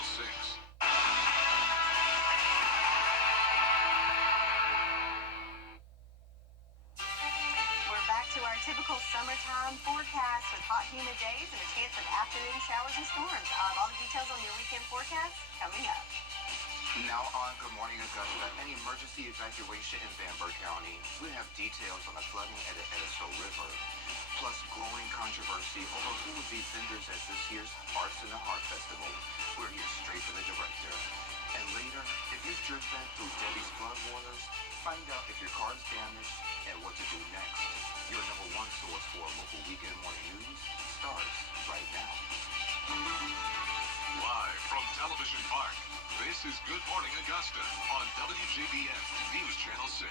Channel 6. We're back to our typical summertime forecast with hot, humid days and a chance of afternoon showers and storms. All the details on your weekend forecast coming up. Now on Good Morning Augusta, an emergency evacuation in Bamberg County. We have details on the flooding at the Edisto River, plus growing controversy over who would be vendors at this year's Arts in the Heart Festival. We're here straight from the director. And later, if you've driven through Debbie's floodwaters, find out if your car is damaged and what to do next. Your number one source for local weekend morning news starts right now. Live from Television Park, this is Good Morning Augusta on WJBF News Channel 6.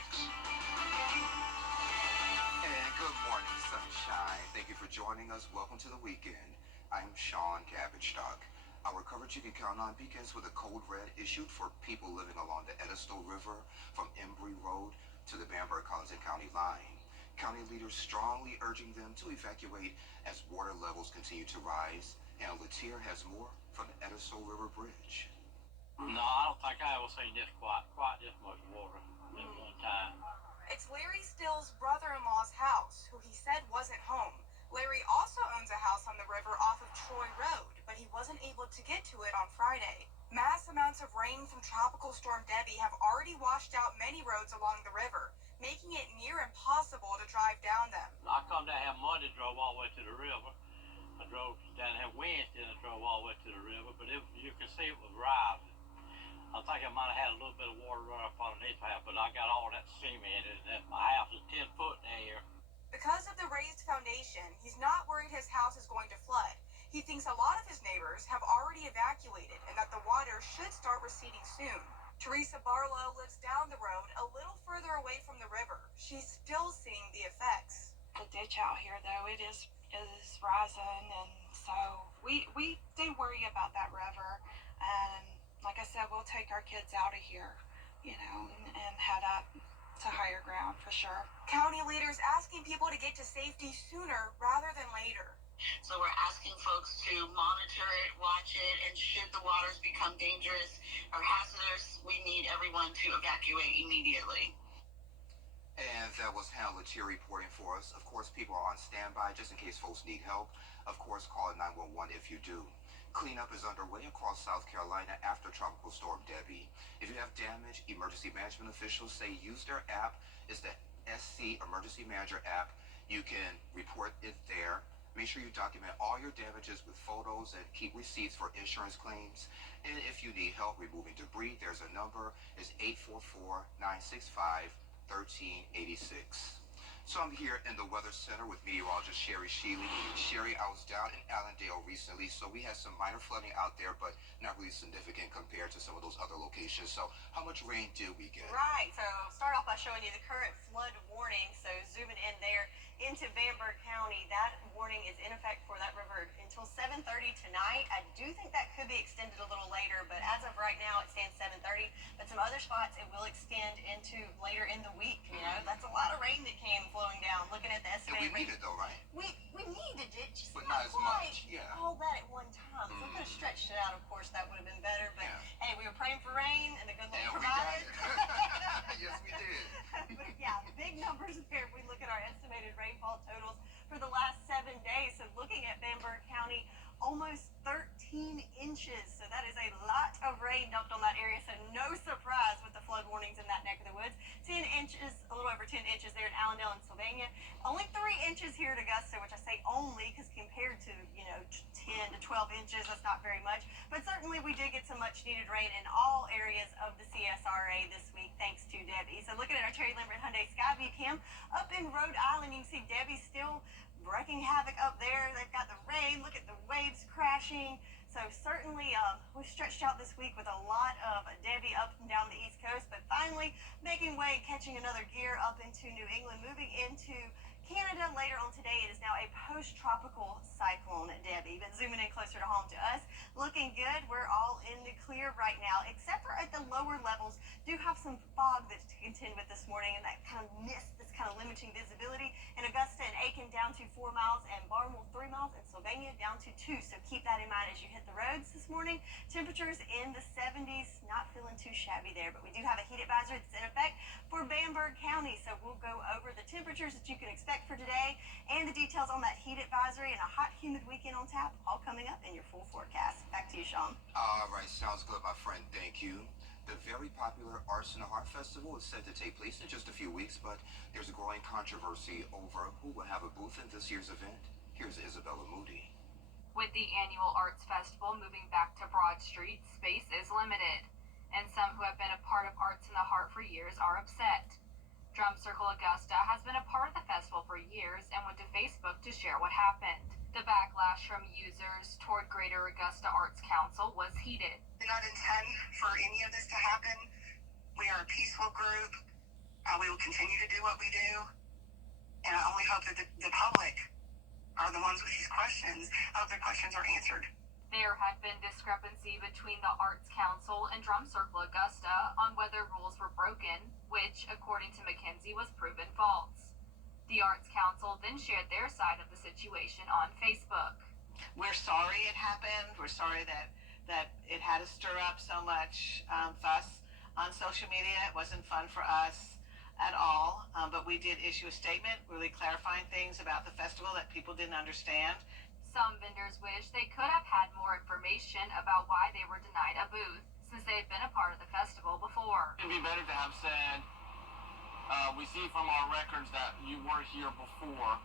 And good morning, sunshine. Thank you for joining us. Welcome to the weekend. I'm Sean Cabbage-Stock. Our coverage you can count on begins with a code red issued for people living along the Edisto River from Embry Road to the Bamberg-Collins County line. County leaders strongly urging them to evacuate as water levels continue to rise. And Latier has more from the Edisto River Bridge. No, I don't think I ever seen this quite this much water at one time. It's Larry Still's brother-in-law's house, who he said wasn't home. Larry also owns a house on the river off of Troy Road, but he wasn't able to get to it on Friday. Mass amounts of rain from Tropical Storm Debbie have already washed out many roads along the river, making it near impossible to drive down them. I come down here Monday, drove all the way to the river. I drove down here Wednesday and I drove all the way to the river, but you can see it was rising. I think I might have had a little bit of water run up underneath my house, but I got all that cement and my house is 10 foot in the air. Because of the raised foundation, he's not worried his house is going to flood. He thinks a lot of his neighbors have already evacuated and that the water should start receding soon. Teresa Barlow lives down the road a little further away from the river. She's still seeing the effects. The ditch out here, though, it is rising, and so we do worry about that river. And like I said, we'll take our kids out of here, and head up to higher ground for sure. County leaders asking people to get to safety sooner rather than later. So we're asking folks to monitor it, watch it, and should the waters become dangerous or hazardous, we need everyone to evacuate immediately. And that was Hannah Latier reporting for us. Of course, people are on standby just in case folks need help. Of course, call 911 if you do. Cleanup is underway across South Carolina after Tropical Storm Debbie. If you have damage, emergency management officials say use their app. It's the SC Emergency Manager app. You can report it there. Make sure you document all your damages with photos and keep receipts for insurance claims. And if you need help removing debris, there's a number. It's 844-965-1386. So I'm here in the Weather Center with meteorologist Sherry Sheely. Sherry, I was down in Allendale recently, so we had some minor flooding out there, but not really significant compared to some of those other locations. So how much rain did we get? Right, so start off by showing you the current flood warning. So zooming in there into Bamberg County, that warning is in effect for that river until 7:30 tonight. I do think that could be extended a little later, but as of right now, it stands 7:30. But some other spots, it will extend into later in the week. That's a lot of rain that came flowing down. Looking at the And estimated we need it though, right? We needed it, just But not as much, yeah. all that at one time. So we could have stretched it out, of course, that would have been better. But hey, we were praying for rain, and the good Lord And we provided. got it. Yes, we did. But yeah, big numbers there. If we look at our estimated rainfall totals for the last 7 days, so looking at Bamberg County, almost 13 inches. So that is a lot of rain dumped on that area. So no surprise with the flood warnings in that neck of the woods. 10 inches, a little over 10 inches there in Allendale and Sylvania. Only 3 inches here at Augusta, which I say only because compared to, 10 to 12 inches, that's not very much. But certainly we did get some much needed rain in all areas of the CSRA this week, thanks to Debbie. So looking at our Terry Lambert Hyundai Skyview cam up in Rhode Island, you can see Debbie still wreaking havoc up there. They've got the rain. Look at the waves crashing. So certainly we've stretched out this week with a lot of Debbie up and down the East Coast, but finally making way and catching another gear up into New England, moving into Canada later on today. It is now a post-tropical cyclone, Debbie, but zooming in closer to home to us, looking good. We're all in the clear right now, except for at the lower levels. Do have some fog that's to contend with this morning, and that kind of mist that's kind of limiting visibility. In Augusta and Aiken down to 4 miles, and Barnwell 3 miles, and Sylvania California down to 2. So keep that in mind as you hit the roads this morning. Temperatures in the 70s, not feeling too shabby there, but we do have a heat advisory that's in effect for Bamberg County. So we'll go over the temperatures that you can expect for today and the details on that heat advisory and a hot, humid weekend on tap, all coming up in your full forecast. Back to you, Sean. All right, sounds good, my friend. Thank you. The very popular Arts in the Heart Festival is set to take place in just a few weeks, but there's a growing controversy over who will have a booth in this year's event. Here's Isabella Moody. With the annual Arts Festival moving back to Broad Street, space is limited, and some who have been a part of Arts in the Heart for years are upset. Drum Circle Augusta has been a part of the festival for years and went to Facebook to share what happened. The backlash from users toward Greater Augusta Arts Council was heated. We do not intend for any of this to happen. We are a peaceful group. We will continue to do what we do. And I only hope that the public are the ones with these questions. I hope their questions are answered. There had been discrepancy between the Arts Council and Drum Circle Augusta on whether rules were broken, which, according to Mackenzie, was proven false. The Arts Council then shared their side of the situation on Facebook. We're sorry it happened. We're sorry that it had to stir up so much fuss on social media. It wasn't fun for us at all, but we did issue a statement really clarifying things about the festival that people didn't understand. Some vendors wish they could have had more information about why they were denied a booth, since they've been a part of the festival before. It'd be better to have said, we see from our records that you were here before,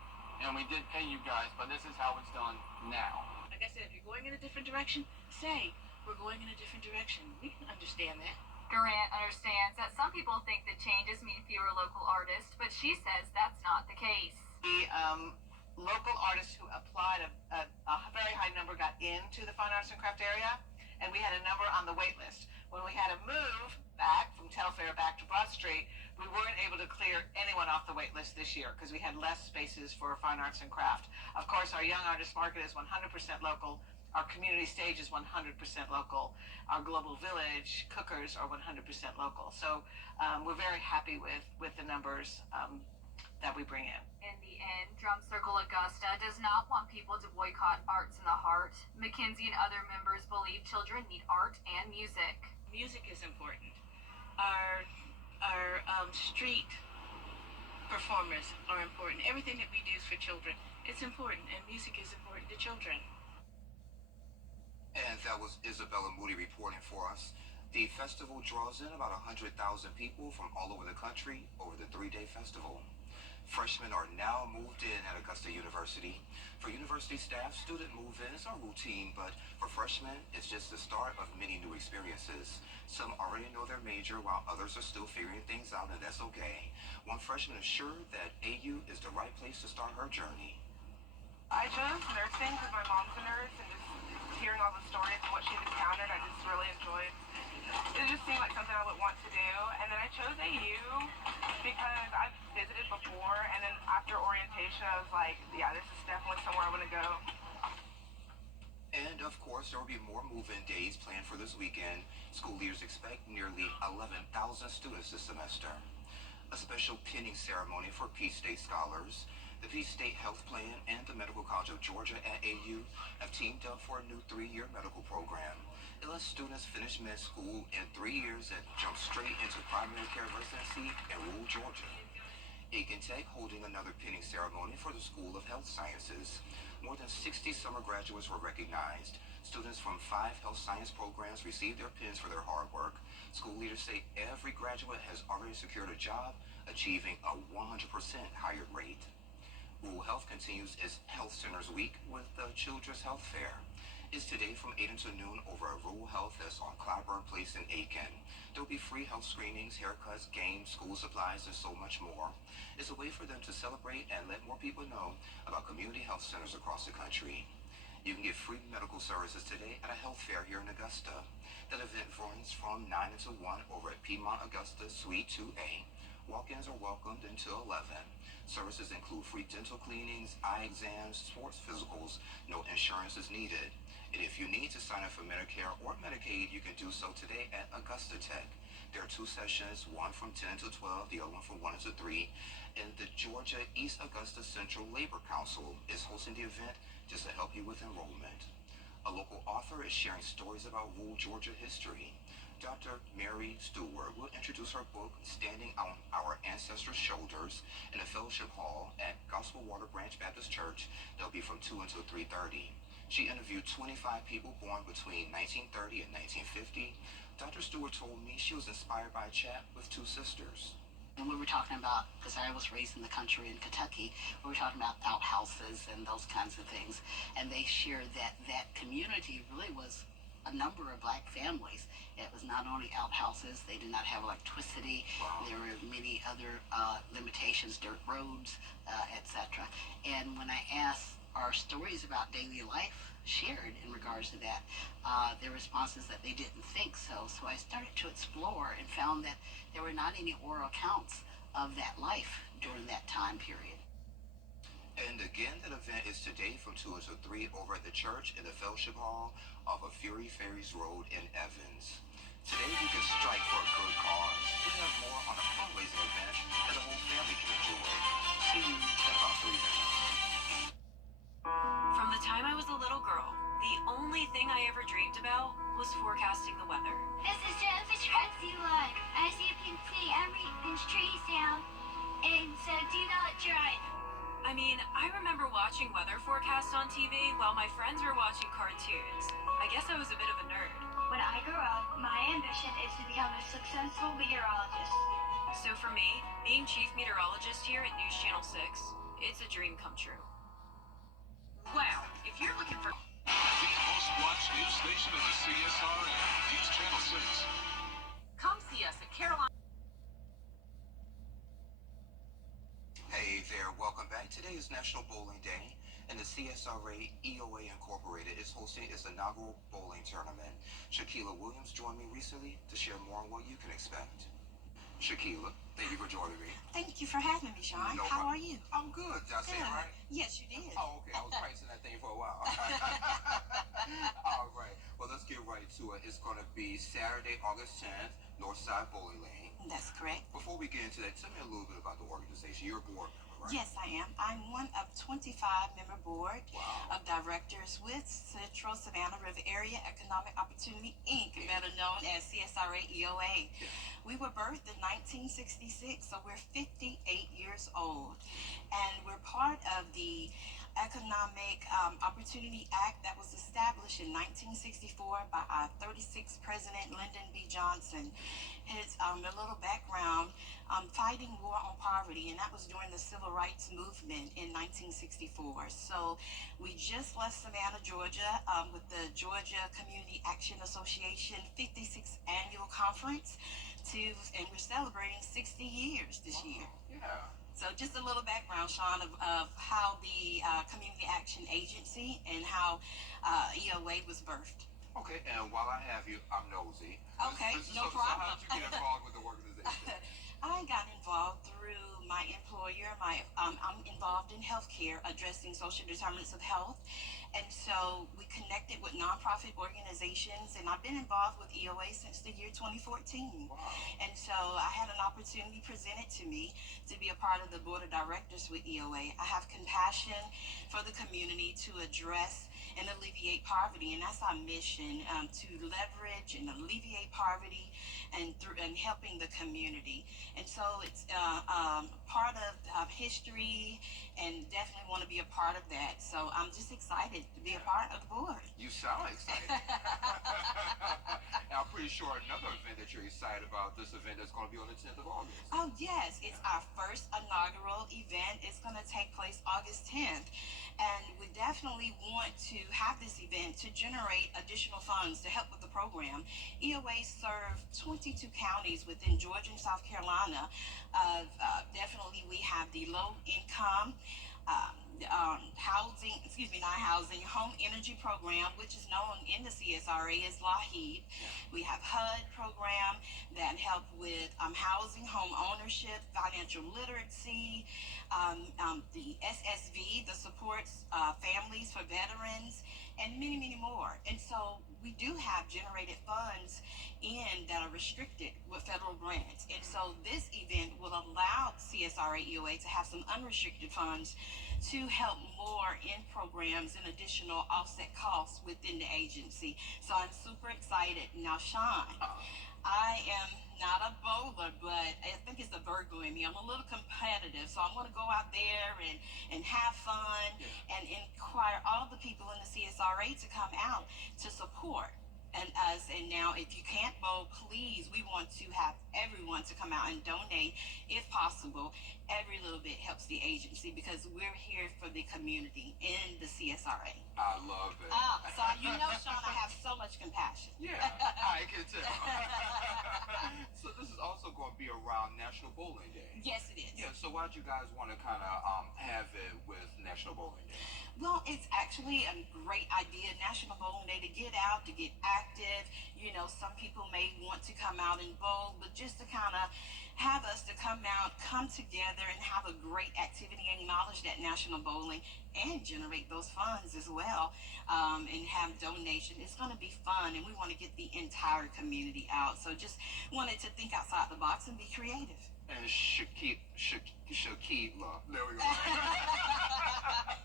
and we did pay you guys, but this is how it's done now. Like I said, if you're going in a different direction, say, we're going in a different direction. We can understand that. Durant understands that some people think the changes mean fewer local artists, but she says that's not the case. The local artists who applied, a very high number got into the fine arts and craft area, and we had a number on the wait list. When we had to move back from Telfair back to Broad Street, we weren't able to clear anyone off the wait list this year because we had less spaces for fine arts and craft. Of course, our Young Artist Market is 100% local. Our community stage is 100% local. Our Global Village cookers are 100% local. So we're very happy with the numbers that we bring in. In the end, Drum Circle Augusta does not want people to boycott Arts in the Heart. Mackenzie and other members believe children need art and music. Music is important. Our street performers are important. Everything that we do is for children. It's important, and music is important to children. And that was Isabella Moody reporting for us. The festival draws in about 100,000 people from all over the country over the 3-day festival. Freshmen are now moved in at Augusta University. For university staff, student move-ins are routine, but for freshmen, it's just the start of many new experiences. Some already know their major, while others are still figuring things out, and that's okay. One freshman is sure that AU is the right place to start her journey. I chose nursing because my mom's a nurse, and just hearing all the stories of what she's encountered, I just really enjoyed. It just seemed like something I would want to do. And then I chose AU because I've visited before, and then after orientation, I was like, yeah, this is definitely somewhere I want to go. And of course, there will be more move-in days planned for this weekend. School leaders expect nearly 11,000 students this semester. A special pinning ceremony for Peach State scholars. The Peach State Health Plan and the Medical College of Georgia at AU have teamed up for a new 3-year medical program. It lets students finish med school in 3 years and jump straight into primary care residency in rural Georgia. Aiken Tech holding another pinning ceremony for the School of Health Sciences. More than 60 summer graduates were recognized. Students from 5 health science programs received their pins for their hard work. School leaders say every graduate has already secured a job, achieving a 100% higher rate. Rural Health continues its Health Centers Week with the Children's Health Fair. It's today from 8 until noon over at Rural Health that's on Clyburn Place in Aiken. There'll be free health screenings, haircuts, games, school supplies, and so much more. It's a way for them to celebrate and let more people know about community health centers across the country. You can get free medical services today at a health fair here in Augusta. That event runs from 9 until 1 over at Piedmont Augusta Suite 2A. Walk-ins are welcomed until 11. Services include free dental cleanings, eye exams, sports physicals. No insurance is needed. And if you need to sign up for Medicare or Medicaid, you can do so today at Augusta Tech. There are 2 sessions, one from 10 until 12, the other one from 1 until 3. And the Georgia East Augusta Central Labor Council is hosting the event just to help you with enrollment. A local author is sharing stories about rural Georgia history. Dr. Mary Stewart will introduce her book, Standing on Our Ancestors' Shoulders, in the Fellowship Hall at Gospel Water Branch Baptist Church. They'll be from 2 until 3:30. She interviewed 25 people born between 1930 and 1950. Dr. Stewart told me she was inspired by a chat with two sisters. And we were talking about, because I was raised in the country in Kentucky, we were talking about outhouses and those kinds of things. And they shared that that community really was a number of black families. It was not only outhouses, they did not have electricity. Wow. There were many other limitations, dirt roads, etc. And when I asked our stories about daily life shared in regards to that, their responses that they didn't think so. So I started to explore and found that there were not any oral accounts of that life during that time period. And again, that event is today from 2 until 3 over at the church in the Fellowship Hall off of Fury Ferries Road in Evans. Today you can strike for a good cause. We have more on a fundraising event that the whole family can enjoy. See you in about 3 minutes. From the time I was a little girl, the only thing I ever dreamed about was forecasting the weather. This is Jennifer Trexie. Look, I see a pink city. I'm reading these trees down, and so do not drive. I mean, I remember watching weather forecasts on TV while my friends were watching cartoons. I guess I was a bit of a nerd. When I grow up, my ambition is to become a successful meteorologist. So for me, being chief meteorologist here at News Channel 6, it's a dream come true. Wow, if you're looking for The most watched news station in the CSRA, News Channel 6. come see us at Carolina. Hey there, welcome back. Today is National Bowling Day, and the CSRA EOA Incorporated is hosting its inaugural bowling tournament. Shaquila Williams joined me recently to share more on what you can expect. Shaquila, thank you for joining me. Thank you for having me, Sean. No How problem. are you? I'm good. Did I say it Good. right? Yes, you did. Oh, okay. I was practicing that thing for a while. All right. Well, let's get right to it. It's going to be Saturday, August 10th, Northside Bowling Lane. That's correct. Before we get into that, tell me a little bit about the organization. You're a board member, right? Yes, I am. I'm one of 25 member board of directors with Central Savannah River Area Economic Opportunity, Inc., better known as CSRA EOA. Yeah. We were birthed in 1966, so we're 58 years old. And we're part of the Economic Opportunity Act that was established in 1964 by our 36th President Lyndon B. Johnson. His a little background, fighting war on poverty, and that was during the Civil Rights Movement in 1964. So we just left Savannah, Georgia, with the Georgia Community Action Association 56th Annual Conference, and we're celebrating 60 years this year. Yeah. So just a little background, Sean, of how the Community Action Agency and how EOA was birthed. Okay, and while I have you, I'm nosy. Okay, no So problem. how did you get involved with the organization? I got involved through my employer. I'm involved in healthcare, addressing social determinants of health. And so we connected with nonprofit organizations, and I've been involved with EOA since the year 2014. Wow. And so I had an opportunity presented to me to be a part of the board of directors with EOA. I have compassion for the community to address and alleviate poverty, and that's our mission, to leverage and alleviate poverty and helping the community. And so it's part of history, and definitely want to be a part of that. So I'm just excited to be a part of the board. You sound excited. And I'm pretty sure another event that you're excited about, this event that's going to be on the 10th of August. Oh, yes. It's our first inaugural event. It's going to take place August 10th. And we definitely want to have this event to generate additional funds to help with the program. EOA serves 22 counties within Georgia and South Carolina. Definitely we have the low income home energy program, which is known in the CSRA as LAHEED. We have HUD program that help with housing, home ownership, financial literacy. The SSV, the supports families for veterans, and many, many more. And so we do have generated funds that are restricted with federal grants. And so this event will allow CSRA EOA to have some unrestricted funds to help more in programs and additional offset costs within the agency. So I'm super excited. Now, Sean, I am not a bowler, but I think it's the Virgo in me. I'm a little competitive, so I'm going to go out there and have fun and inquire all the people in the CSRA to come out to support and us. And now, if you can't bowl, please, we want to have everyone to come out and donate if possible. Every little bit helps the agency because we're here for the community in the CSRA. I love it. So you know, Sean, I have so much compassion. Yeah, I can tell. So this is also going to be around National Bowling Day. Yes, it is. Yeah, so why'd you guys want to kind of have it with National Bowling Day? Well, it's actually a great idea, National Bowling Day, to get out, to get active. You know, some people may want to come out and bowl, but just to kind of have us to come out, come together, and have a great activity, acknowledge that National Bowling, and generate those funds as well, and have donation. It's going to be fun, and we want to get the entire community out. So just wanted to think outside the box and be creative. And Shaquila. There we go.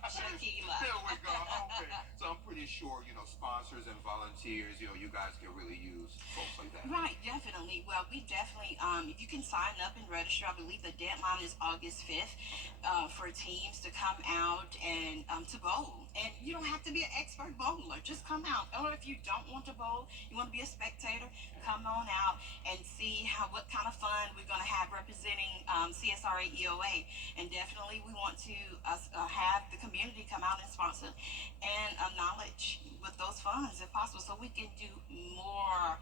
Shaquila. There we go. Okay. So I'm pretty sure, you know, sponsors and volunteers, you know, you guys can really use folks like that. Right, definitely. Well, we definitely, if you can sign up and register, I believe the deadline is August 5th for teams to come out and to bowl. And you don't have to be an expert bowler. Just come out. Or if you don't want to bowl, you want to be a spectator, come on out and see what kind of fun we're going to have representing CSRA EOA. And definitely we want to have the community come out and sponsor and acknowledge with those funds if possible so we can do more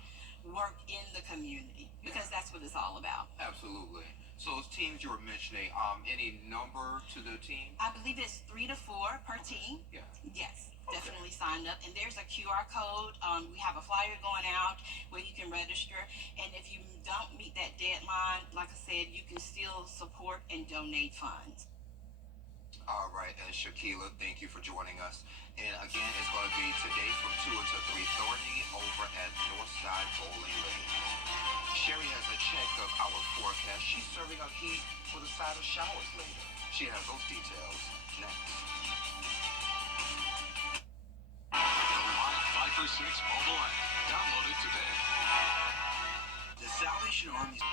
work in the community because that's what it's all about. Absolutely. So those teams you were mentioning, any number to the team? I believe it's 3 to 4 per team. Yeah. Yes. Definitely sign up. And there's a QR code. We have a flyer going out where you can register. And if you don't meet that deadline, like I said, you can still support and donate funds. All right. And Shaquila, thank you for joining us. And again, it's going to be today from 2 until 3:30 over at Northside Bowling Lane. Sherry has a check of our forecast. She's serving up heat with a side of showers later. She has those details next. The Live 5 for 6 mobile app. Download it today. The Salvation Army. To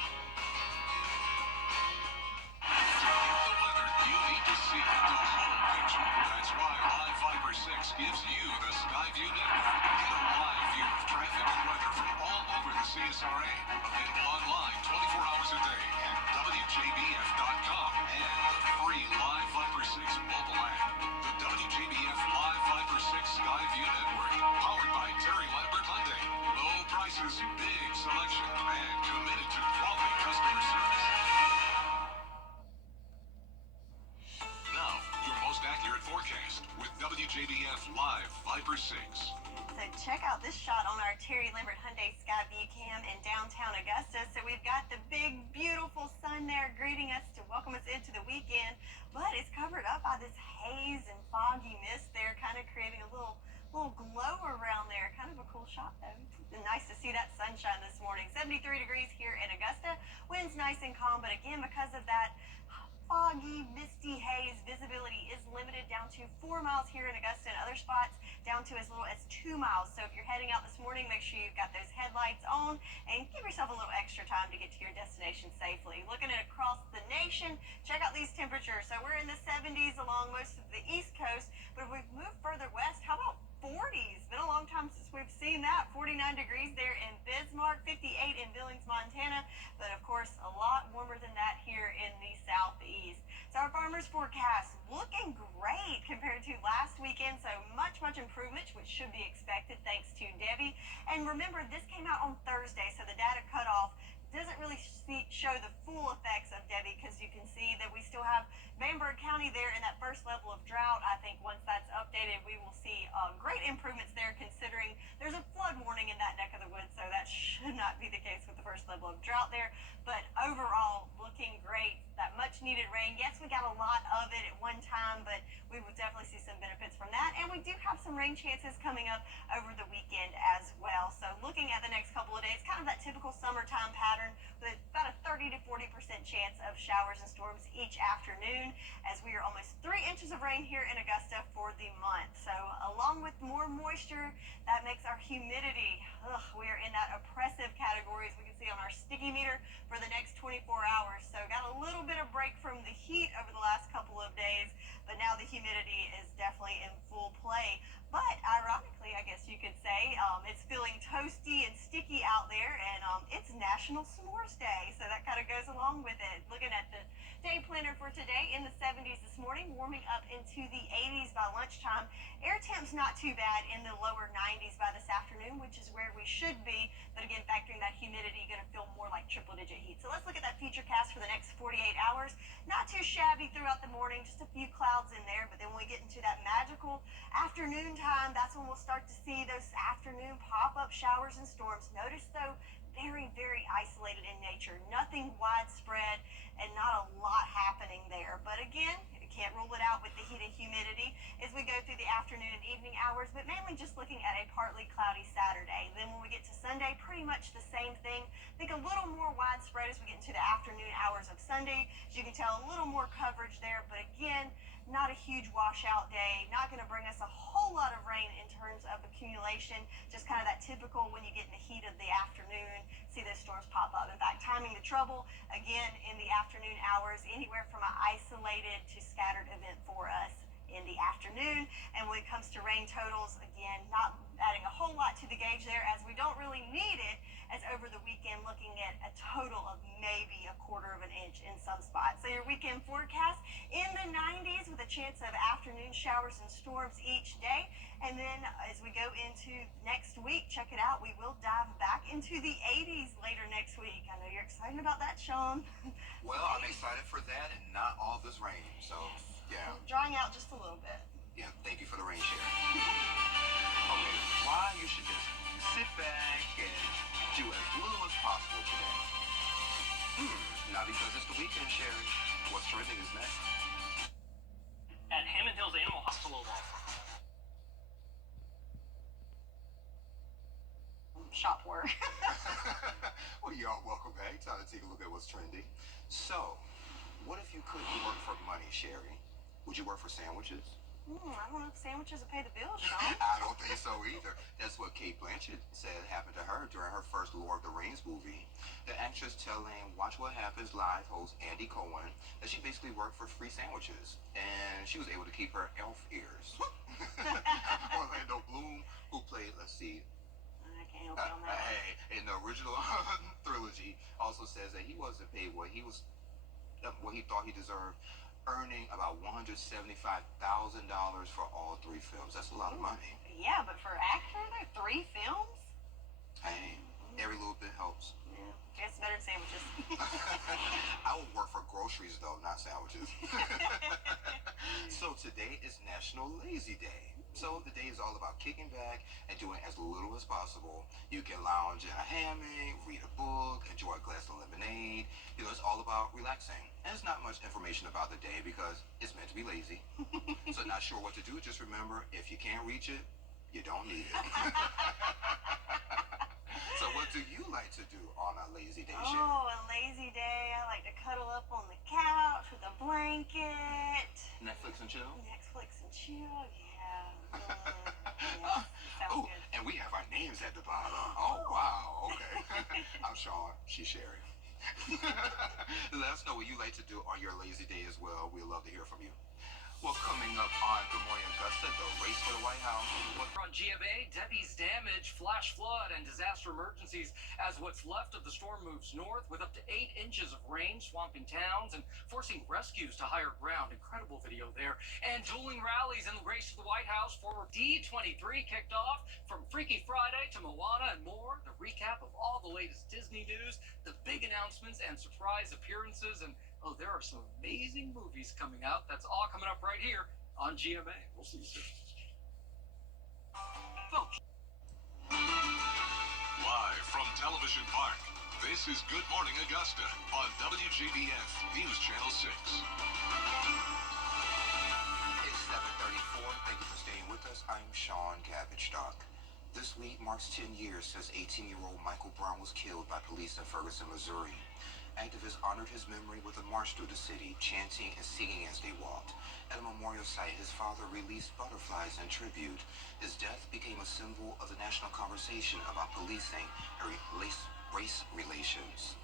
get the weather you need to see the whole picture. That's why Live 5 for 6 gives you the Skyview network. Get a live view of traffic and weather from all over the CSRA. Available online 24 hours a day at WJBF.com and the free Live 5 for 6 mobile app. The WJBF Live 5 for 6 Skyview network. Powered by Terry Lambert Hyundai. Low prices, big selection, and committed to quality customer service. Now, your most accurate forecast with WJBF Live 5 for 6. So check out this shot on our Terry Lambert Hyundai Skyview Cam in downtown Augusta. So we've got the big, beautiful sun there greeting us to welcome us into the weekend, but it's covered up by this haze and foggy mist there, kind of creating a little glow around there. Kind of a cool shot though. It's been nice to see that sunshine this morning. 73 degrees here in Augusta. Wind's nice and calm, but again, because of that foggy, misty haze, visibility is limited down to 4 miles here in Augusta, and other spots down to as little as 2 miles. So if you're heading out this morning, make sure you've got those headlights on and give yourself a little extra time to get to your destination safely. Looking at across the nation, check out these temperatures. So we're in the 70s along most of the East Coast, but if we've moved further west, how about 40s? Been a long time since we've seen that. 49 degrees there in Bismarck, 58 in Billings, Montana, but of course a lot warmer than that here in the southeast. So our farmers forecast looking great compared to last weekend, so much improvement, which should be expected thanks to Debbie. And remember, this came out on Thursday, so the data cutoff doesn't really show the full effects of Debbie because you can see that we still have Bamberg County there in that first level of drought. I think once that's updated, we will see great improvements there considering there's a flood warning in that neck of the woods, so that should not be the case with the first level of drought there. But overall looking great. That much needed rain. Yes, we got a lot of it at one time, but we will definitely see some benefits from that. And we do have some rain chances coming up over the weekend as well. So looking at the next couple of days, kind of that typical summertime pattern with about a 30 to 40% chance of showers and storms each afternoon, as we are almost 3 inches of rain here in Augusta for the month. So along with more moisture, that makes our humidity, we are in that oppressive category, as we can see on our sticky meter for the next 24 hours. So got a little bit of break from the heat over the last couple of days, but now the humidity is definitely in full play. But ironically, I guess you could say, it's feeling toasty and sticky out there, and it's National S'mores Day, so that kind of goes along with it. Looking at the day planner for today, in the 70s this morning, warming up into the 80s by lunchtime. Air temps not too bad, in the lower 90s by this afternoon, which is where we should be. But again, factoring that humidity, going to feel more like triple-digit heat. So let's look at that futurecast for the next 48 hours. Not too shabby throughout the morning, just a few clouds in there. But then when we get into that magical afternoon time, that's when we'll start to see those afternoon pop-up showers and storms. Notice, though, very, very isolated in nature. Nothing widespread and not a lot happening there. But again, you can't rule it out with the heat and humidity as we go through the afternoon and evening hours, but mainly just looking at a partly cloudy Saturday. Then when we get to Sunday, pretty much the same thing. I think a little more widespread as we get into the afternoon hours of Sunday. As you can tell, a little more coverage there, but again, not a huge washout day. Not going to bring us a whole lot of rain in terms of accumulation. Just kind of that typical when you get in the heat of the afternoon, see those storms pop up. In fact, timing the trouble, again, in the afternoon hours, anywhere from an isolated to scattered event for us in the afternoon. And when it comes to rain totals, again, not adding a whole lot to the gauge there, as we don't really need it, as over the weekend looking at a total of maybe a quarter of an inch in some spots. So your weekend forecast in the 90s with a chance of afternoon showers and storms each day. And then as we go into next week, check it out, we will dive back into the 80s later next week. I know you're excited about that, Sean. Well, I'm excited for that and not all this rain. So, yeah. Drying out just a little bit. Yeah, thank you for the rain share. Okay, why you should just sit back and do as little as possible today. Not because it's the weekend, Sherry. What's trending is next. At Hammond Hills Animal Hospital Law Shop work. Well, y'all, welcome back. Time to take a look at what's trending. So, what if you couldn't work for money, Sherry? Would you work for sandwiches? I don't know if sandwiches will pay the bills, Sean. I don't think so either. That's what Kate Blanchett said happened to her during her first Lord of the Rings movie. The actress telling Watch What Happens Live host Andy Cohen that she basically worked for free sandwiches, and she was able to keep her elf ears. Orlando Bloom, who played, let's see, I can't help you on that. Hey, in the original trilogy, also says that he wasn't paid what he thought he deserved, earning about $175,000 for all 3 films. That's a lot of money. Yeah, but for actor, there 3 films? Hey, every little bit helps. Yeah, guess better than sandwiches. I would work for groceries, though, not sandwiches. So today is National Lazy Day. So the day is all about kicking back and doing as little as possible. You can lounge in a hammock, read a book, enjoy a glass of lemonade. You know, it's all about relaxing. And there's not much information about the day because it's meant to be lazy. So not sure what to do, just remember, if you can't reach it, you don't need it. So what do you like to do on a lazy day, Sherry? Oh, a lazy day. I like to cuddle up on the couch with a blanket. Netflix and chill? Netflix and chill, yeah. Yes, sounds good. And we have our names at the bottom. Oh, wow, okay. I'm Sean. She's Sherry. Let us know what you like to do on your lazy day as well. We'd love to hear from you. Well, coming up on Good Morning Augusta, the race for the White House. On GMA, Debbie's damage, flash flood, and disaster emergencies as what's left of the storm moves north with up to 8 inches of rain swamping towns and forcing rescues to higher ground. Incredible video there. And dueling rallies in the race to the White House for D23 kicked off. From Freaky Friday to Moana and more, the recap of all the latest Disney news, the big announcements and surprise appearances, and oh, there are some amazing movies coming out. That's all coming up right here on GMA. We'll see you soon. Folks. Live from Television Park, this This is Good Morning Augusta on WJBF News Channel 6. It's 7:34. Thank you for staying with us. I'm Sean Cabbage-Stock. This week marks 10 years since 18-year-old Michael Brown was killed by police in Ferguson, Missouri. Activists honored his memory with a march through the city, chanting and singing as they walked. At a memorial site, his father released butterflies in tribute. His death became a symbol of the national conversation about policing and race relations.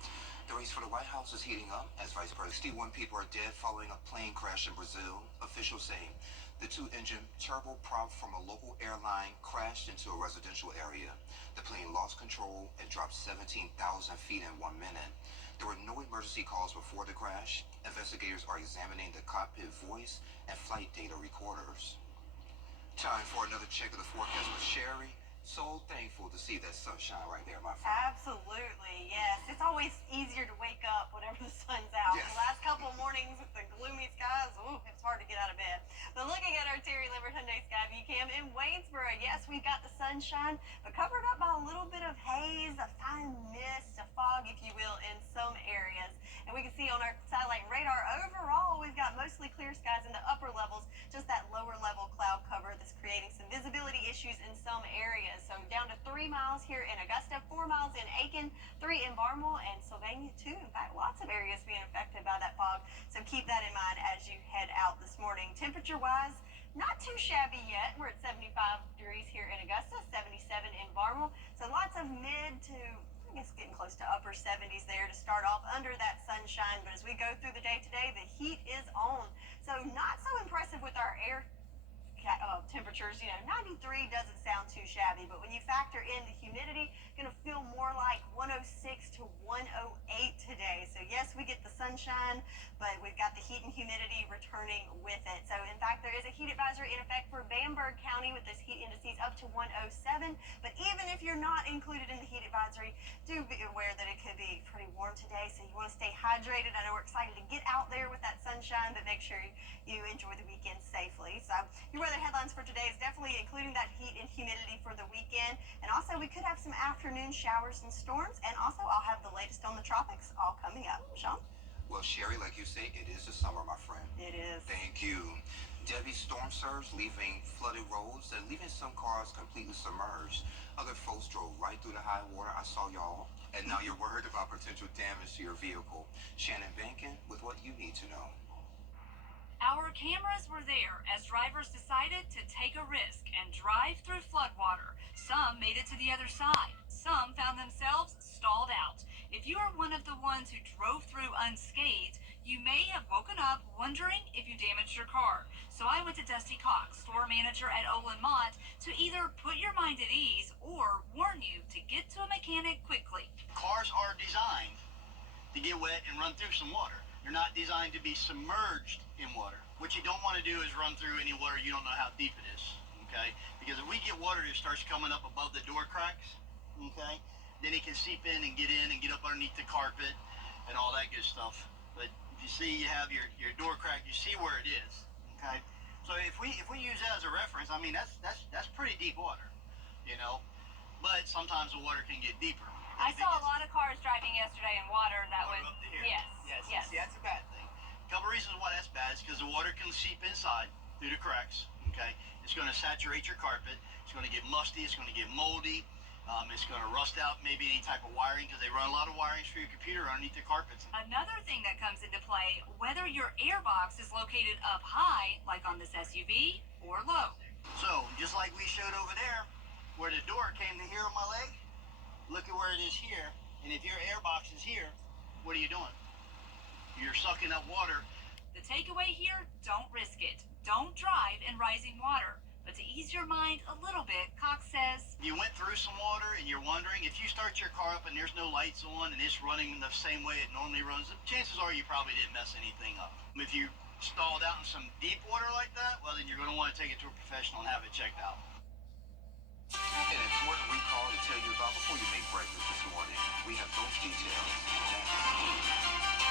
The race for the White House is heating up as Vice President. 61 people are dead following a plane crash in Brazil. Officials say the two-engine turboprop from a local airline crashed into a residential area. The plane lost control and dropped 17,000 feet in 1 minute. There were no emergency calls before the crash. Investigators are examining the cockpit voice and flight data recorders. Time for another check of the forecast with Sherry. So thankful to see that sunshine right there, my friend. Absolutely, yes. It's always easier to wake up whenever the sun's out. Yes. The last couple of mornings with the gloomy skies, it's hard to get out of bed. But looking at our Terry Lambert Hyundai Skyview Cam in Waynesboro, yes, we've got the sunshine, but covered up by a little bit of haze, a fine mist, a fog, if you will, in some areas. And we can see on our satellite radar, overall, we've got mostly clear skies in the upper levels, just that lower level cloud cover that's creating some visibility issues in some areas. So down to 3 miles here in Augusta, 4 miles in Aiken, 3 in Barnwell, and Sylvania too. In fact, lots of areas being affected by that fog. So keep that in mind as you head out this morning. Temperature-wise, not too shabby yet. We're at 75 degrees here in Augusta, 77 in Barnwell. So lots of mid to, I guess, getting close to upper 70s there to start off under that sunshine. But as we go through the day today, the heat is on. So not so impressive with our air temperatures. 93 doesn't sound too shabby, but when you factor in the humidity, going to feel more like 106 to 108 today. So yes, we get the sunshine, but we've got the heat and humidity returning with it. So in fact, there is a heat advisory in effect for Bamberg County with those heat indices up to 107. But even if you're not included in the heat advisory, do be aware that it could be pretty warm today. So you want to stay hydrated. I know we're excited to get out there with that sunshine, but make sure you enjoy the weekend safely. So your weather headlines for today is definitely including that heat and humidity for the weekend. And also we could have some afternoon showers and storms. And also I'll have the latest on the tropics all coming up. Sean? Well, Sherry, like you say, it is the summer, my friend. It is. Thank you. Debbie, storm surge leaving flooded roads and leaving some cars completely submerged. Other folks drove right through the high water. I saw y'all. And now you're worried about potential damage to your vehicle. Shannon Bankin with what you need to know. Our cameras were there as drivers decided to take a risk and drive through floodwater. Some made it to the other side. Some found themselves stalled out. If you are one of the ones who drove through unscathed, you may have woken up wondering if you damaged your car. So I went to Dusty Cox, store manager at Olin Mott, to either put your mind at ease or warn you to get to a mechanic quickly. Cars are designed to get wet and run through some water. They're not designed to be submerged in water. What you don't want to do is run through any water you don't know how deep it is, okay? Because if we get water that starts coming up above the door cracks, okay, then it can seep in and get up underneath the carpet and all that good stuff. But if you see you have your door crack, you see where it is, okay? So if we use that as a reference, I mean, that's pretty deep water, But sometimes the water can get deeper. I saw a lot of cars driving yesterday in water that would, up to here. yes. See, that's a bad thing. A couple reasons why that's bad is because the water can seep inside through the cracks, okay? It's going to saturate your carpet. It's going to get musty. It's going to get moldy. It's going to rust out maybe any type of wiring because they run a lot of wirings for your computer underneath the carpets. Another thing that comes into play, whether your airbox is located up high, like on this SUV, or low. So, just like we showed over there, where the door came to here on my leg, look at where it is here, and if your airbox is here, what are you doing? You're sucking up water. The takeaway here, don't risk it. Don't drive in rising water. But to ease your mind a little bit, Cox says, you went through some water and you're wondering, if you start your car up and there's no lights on and it's running the same way it normally runs, chances are you probably didn't mess anything up. If you stalled out in some deep water like that, well, then you're going to want to take it to a professional and have it checked out. An important recall to tell you about before you make breakfast this morning. We have those details next.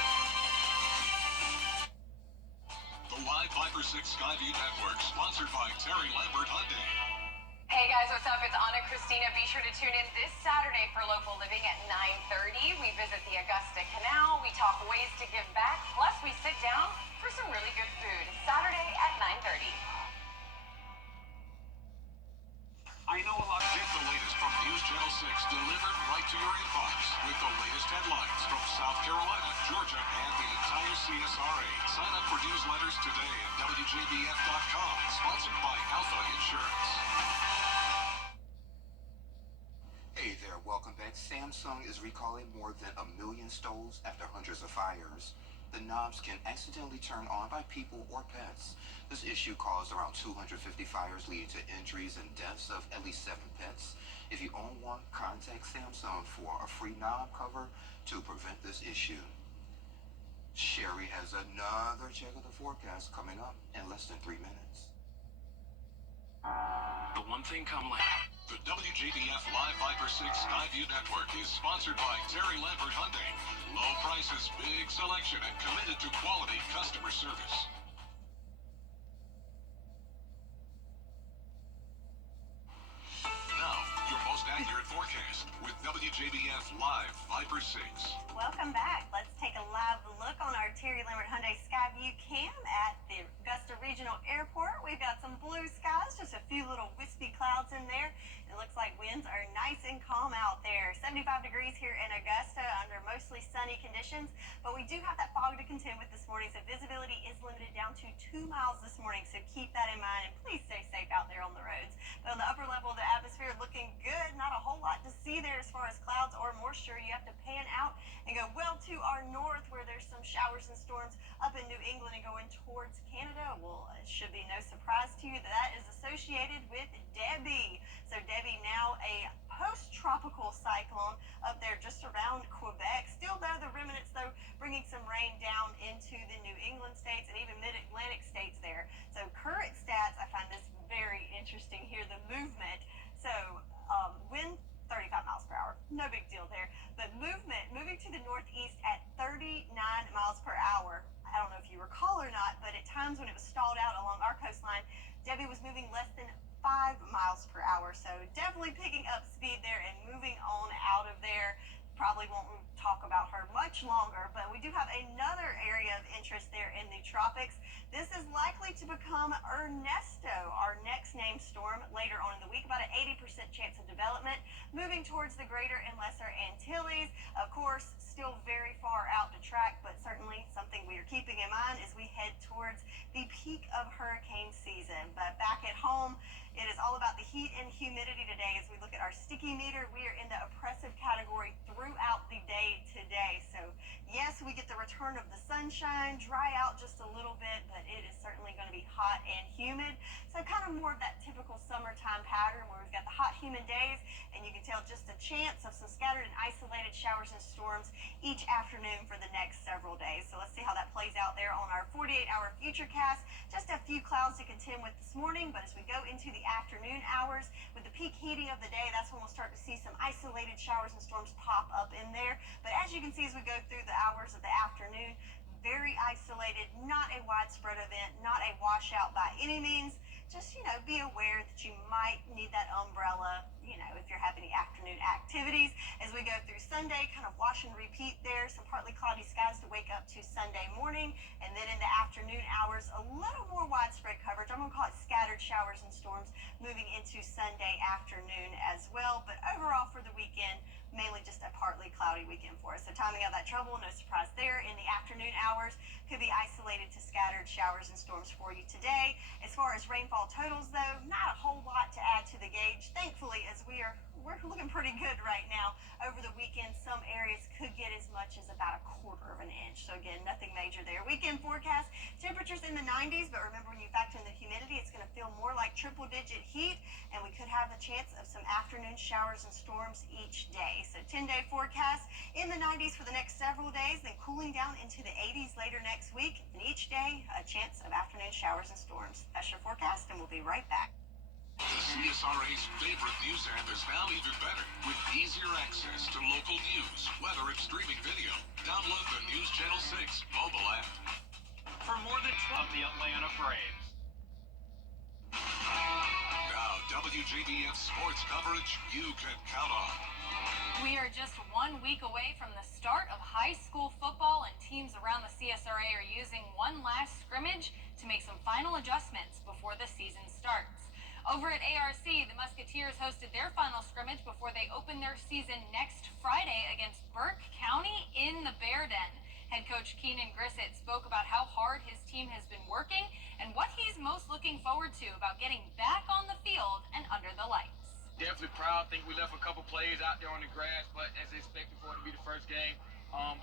The Live Viper 6 Skyview Network, sponsored by Terry Lambert Hyundai. Hey, guys, what's up? It's Anna Christina. Be sure to tune in this Saturday for Local Living at 9:30. We visit the Augusta Canal. We talk ways to give back. Plus, we sit down for some really good food. Saturday at 9:30. I know a lot. Get the latest from News Channel 6 delivered right to your inbox with the latest headlines from South Carolina, Georgia, and the entire CSRA. Sign up for newsletters today at WJBF.com. Sponsored by Alpha Insurance. Hey there, welcome back. Samsung is recalling more than 1 million stoves after hundreds of fires. The knobs can accidentally turn on by people or pets. This issue caused around 250 fires, leading to injuries and deaths of at least 7 pets. If you own one, contact Samsung for a free knob cover to prevent this issue. Sherry has another check of the forecast coming up in less than 3 minutes. The one thing come last. The WJBF Live Viper 6 Skyview Network is sponsored by Terry Lambert Hyundai. Low prices, big selection, and committed to quality customer service. Now, your most accurate forecast with WJBF Live Viper 6. Welcome back. Let's take a live look on our Terry Lambert Hyundai Skyview cam at the Augusta Regional Airport. We've got some blue skies, just a few little wispy clouds in there. It looks like winds are nice and calm out there. 75 degrees here in Augusta under mostly sunny conditions, but we do have that fog to contend with this morning, so visibility is limited down to 2 miles this morning, so keep that in mind, and please stay safe out there on the roads. But on the upper level of the atmosphere, looking good. Not a whole lot to see there as far as clouds or moisture. You have to pan out and go well to our north where there's some showers and storms up in New England and going towards Canada. Well, it should be no surprise to you that that is associated with Debbie. So Debbie now a post-tropical cyclone up there just around Quebec. Still though, the remnants though bringing some rain down into the New England states and even mid-Atlantic states there. So current stats, I find this very interesting here, the movement. So wind 35 miles per hour, no big deal there. But moving to the northeast at 39 miles per hour. I don't know if you recall or not, but at times when it was stalled out along our coastline, Debbie was moving less than 5 miles per hour. So definitely picking up speed there and moving on out of there. Probably won't talk about her much longer, but we do have another area of interest there in the tropics. This is likely to become Ernesto, our next named storm later on in the week. About an 80% chance of development, moving towards the greater and lesser Antilles. Of course, still very far out to track, but certainly something we are keeping in mind as we head towards the peak of hurricane season. But back at home, it is all about the heat and humidity today. As we look at our sticky meter, we are in the oppressive category throughout the day today. So yes, we get the return of the sunshine, dry out just a little bit, but it is certainly going to be hot and humid. So kind of more of that typical summertime pattern where we've got the hot, humid days, and you can tell just a chance of some scattered and isolated showers and storms each afternoon for the next several days. So let's see how that plays out there on our 48-hour futurecast. Just a few clouds to contend with this morning, but as we go into the afternoon hours, with the peak heating of the day, that's when we'll start to see some isolated showers and storms pop up in there. But as you can see as we go through the hours of the afternoon, very isolated, not a widespread event, not a washout by any means. Just, be aware that you might need that umbrella, if you're having any afternoon activities. As we go through Sunday, kind of wash and repeat there. Some partly cloudy skies to wake up to Sunday morning. And then in the afternoon hours, a little more widespread coverage. I'm going to call it scattered showers and storms moving into Sunday afternoon as well. But overall for the weekend, mainly just a partly cloudy weekend for us. So timing of that trouble, no surprise there. In the afternoon hours, could be isolated to scattered showers and storms for you today. As far as rainfall totals, though, not a whole lot to add to the gauge. Thankfully, as we're looking pretty good right now. Over the weekend, some areas could get as much as about a quarter of an inch. So again, nothing major there. Weekend forecast, temperatures in the 90s, but remember when you factor in the humidity, it's going to feel more like triple-digit heat, and we could have a chance of some afternoon showers and storms each day. So 10-day forecast in the 90s for the next several days, then cooling down into the 80s later next week, and each day a chance of afternoon showers and storms. That's your forecast, and we'll be right back. The CSRA's favorite news app is now even better with easier access to local news, weather, and streaming video. Download the News Channel 6 mobile app. For more than 12 of the Atlanta Braves. Now WJBF sports coverage you can count on. We are just 1 week away from the start of high school football, and teams around the CSRA are using one last scrimmage to make some final adjustments before the season starts. Over at ARC, the Musketeers hosted their final scrimmage before they open their season next Friday against Burke County in the Bear Den. Head coach Keenan Grissett spoke about how hard his team has been working and what he's most looking forward to about getting back on the field and under the lights. Definitely proud. I think we left a couple plays out there on the grass, but as expected for it to be the first game.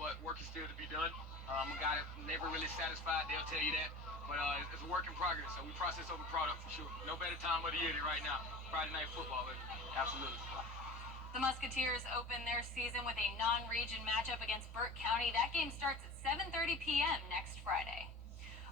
But work is still to be done. A guy that's never really satisfied, they'll tell you that. But it's a work in progress, so we process over product for sure. No better time of the year than right now. Friday night football, baby. Absolutely. The Musketeers open their season with a non-region matchup against Burke County. That game starts at 7:30 p.m. next Friday.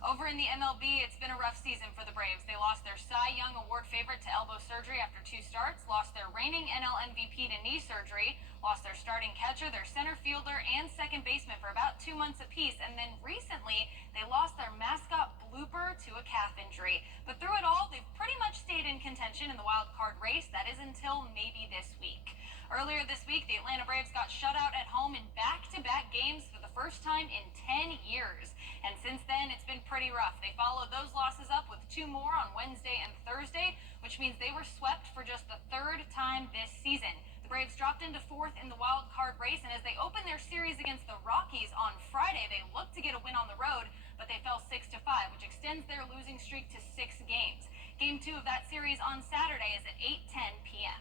Over in the MLB, it's been a rough season for the Braves. They lost their Cy Young Award favorite to elbow surgery after 2 starts, lost their reigning NL MVP to knee surgery, lost their starting catcher, their center fielder, and second baseman for about 2 months apiece, and then recently they lost their mascot Blooper to a calf injury. But through it all, they've pretty much stayed in contention in the wild card race. That is until maybe this week. Earlier this week, the Atlanta Braves got shut out at home in back-to-back games for the first time in 10 years. And since then, it's been pretty rough. They followed those losses up with 2 more on Wednesday and Thursday, which means they were swept for just the 3rd time this season. The Braves dropped into 4th in the wild card race, and as they opened their series against the Rockies on Friday, they looked to get a win on the road, but they fell 6-5, which extends their losing streak to 6 games. Game 2 of that series on Saturday is at 8:10 p.m.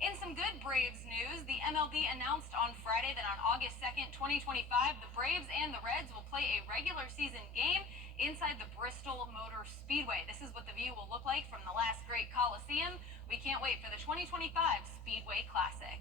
In some good Braves news, the MLB announced on Friday that on August 2nd, 2025, the Braves and the Reds will play a regular season game inside the Bristol Motor Speedway. This is what the view will look like from the last great Coliseum. We can't wait for the 2025 Speedway Classic.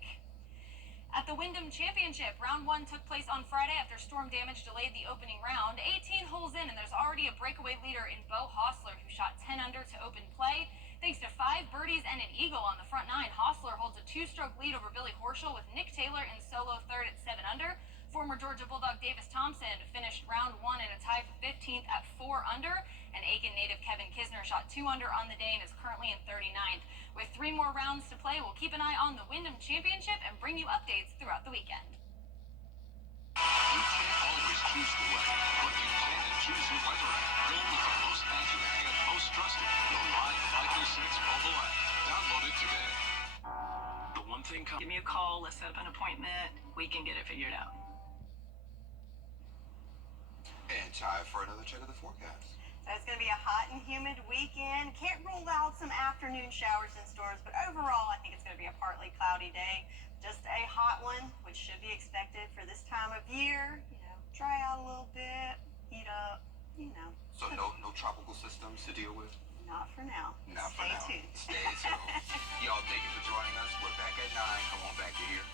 At the Wyndham Championship, round 1 took place on Friday after storm damage delayed the opening round. 18 holes in, and there's already a breakaway leader in Beau Hossler, who shot 10 under to open play. Thanks to 5 birdies and an eagle on the front 9, Hossler holds a 2-stroke lead over Billy Horschel, with Nick Taylor in solo 3rd at 7 under. Former Georgia Bulldog Davis Thompson finished round 1 in a tie for 15th at 4 under, and Aiken native Kevin Kisner shot 2 under on the day and is currently in 39th. With 3 more rounds to play, we'll keep an eye on the Wyndham Championship and bring you updates throughout the weekend. You can't always choose the weather, but you can choose your weather app. Go with the most accurate and most trusted, the Live 506 mobile app. Download it today. The one thing, give me a call, let's set up an appointment, we can get it figured out. And time for another check of the forecast. So it's going to be a hot and humid weekend. Can't rule out some afternoon showers in stores, but overall, I think it's going to be a partly cloudy day. Just a hot one, which should be expected for this time of year. You know, dry out a little bit, heat up, you know. So no tropical systems to deal with? Not for now. Not for Stay now. tuned. Stay tuned. Y'all, thank you for joining us. We're back at 9. Come on back to here.